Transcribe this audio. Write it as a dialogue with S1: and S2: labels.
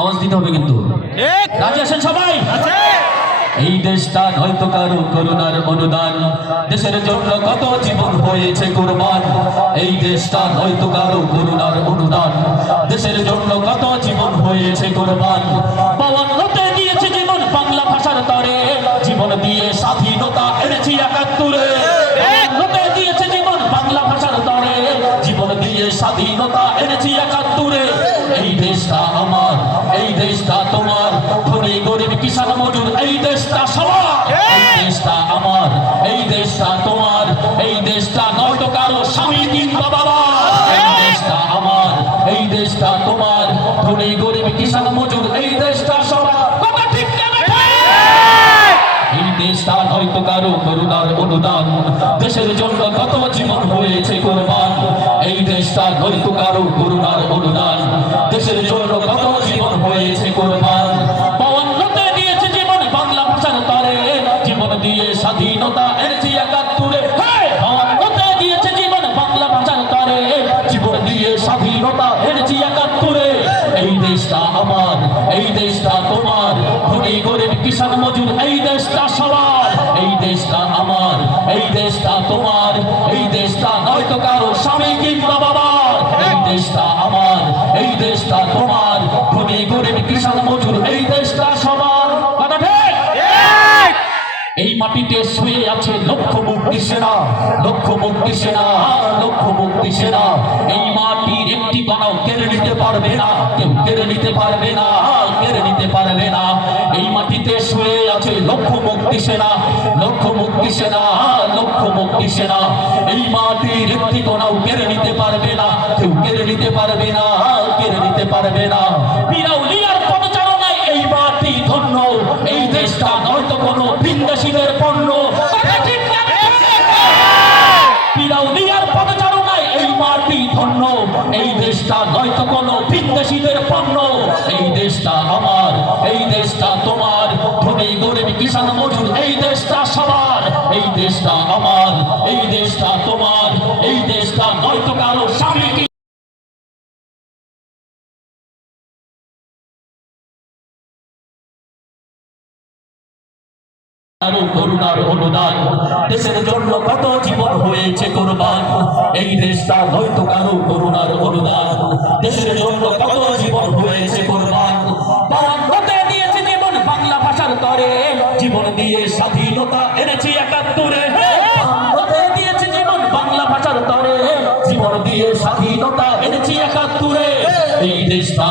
S1: আওয়াজ দিতে হবে কিন্তু। রাজি আছেন সবাই? এই দেশটা নয়তো কারও করুণার অনুদান। দেশের জন্য কত জীবন হয়েছে কোরবান। এই দেশটা নয়তো কারও করুণার অনুদান। দেশের জন্য কত জীবন হয়েছে কোরবান। বাবান্নতে দিয়েছে জীবন বাংলা ভাষার তরে। জীবন দিয়ে স্বাধীনতা এনেছি একাত্তরে বাবান্নতে দিয়েছে জীবন বাংলা ভাষার তরে জীবন দিয়ে স্বাধীনতা এনেছি একাত্তরে এই দেশটা আমার এই দেশটা তোমার ধনী গরিব কিষান মজুর এই দেশটা সবার এই দেশটা আমার এই দেশটা তোমার এই দেশটা নয়তো কারও স্বামী কিংবা বাবা এই দেশটা আমার এই দেশটা তোমার ধনী গরিব কিষান মজুর এই দেশটা সবার কথা ঠিক এই দেশটা কারও করুণার অনুদান দেশের জন্য কত জীবন হয়েছে কোরবান এই দেশটা হয়তো কারও করুণার স্বাধীনতা এনেছি একাত্তরে হেই! দিয়েছে জীবন বাংলা ভাষার তরে জীবন দিয়ে স্বাধীনতা এনেছি একাত্তরে, এই দেশটা আমার, এই দেশটা তোমার। ধনী, গরিব কিষান মজুর, এই দেশটা সবার। এই দেশটা আমার, এই দেশটা তোমার। এই মাটিতে শুয়ে আছে লক্ষ মুক্তি সেনা লক্ষ মুক্তি সেনা লক্ষ মুক্তি সেনা। এই মাটির একটি বানাও, কেড়ে নিতে পারবে না, কেউ কেড়ে নিতে পারবে না, কেড়ে নিতে পারবে না। এই মাটিতে শুয়ে আছে লক্ষ মুক্তি সেনা লক্ষ মুক্তি সেনা লক্ষ মুক্তি সেনা। এই মাটির একটি বানাও কেড়ে নিতে পারবে না, কেউ কেড়ে নিতে পারবে না, কেড়ে নিতে পারবে না। এই দেশটা নয়তো কোনো বিদেশিদের পণ্য। এই দেশটা আমার, এই দেশটা তোমার। ধনী, গরিব কিষান মজুর, এই দেশটা সবার। এই দেশটা আমার, এই দেশটা তোমার। দেশের জন্য কত জীবন হয়েছে কোরবান। এই দেশটা হয়তো কারও করুণার অনুদান। দেশের জন্য কত জীবন হয়েছে কোরবান। দিয়েছে জীবন, বাংলা ভাষার তরে। জীবন দিয়ে স্বাধীনতা এনেছি একাত্তরে। দিয়েছে জীবন, বাংলা দিয়ে স্বাধীনতা এনেছি একাত্তরে। এই দেশটা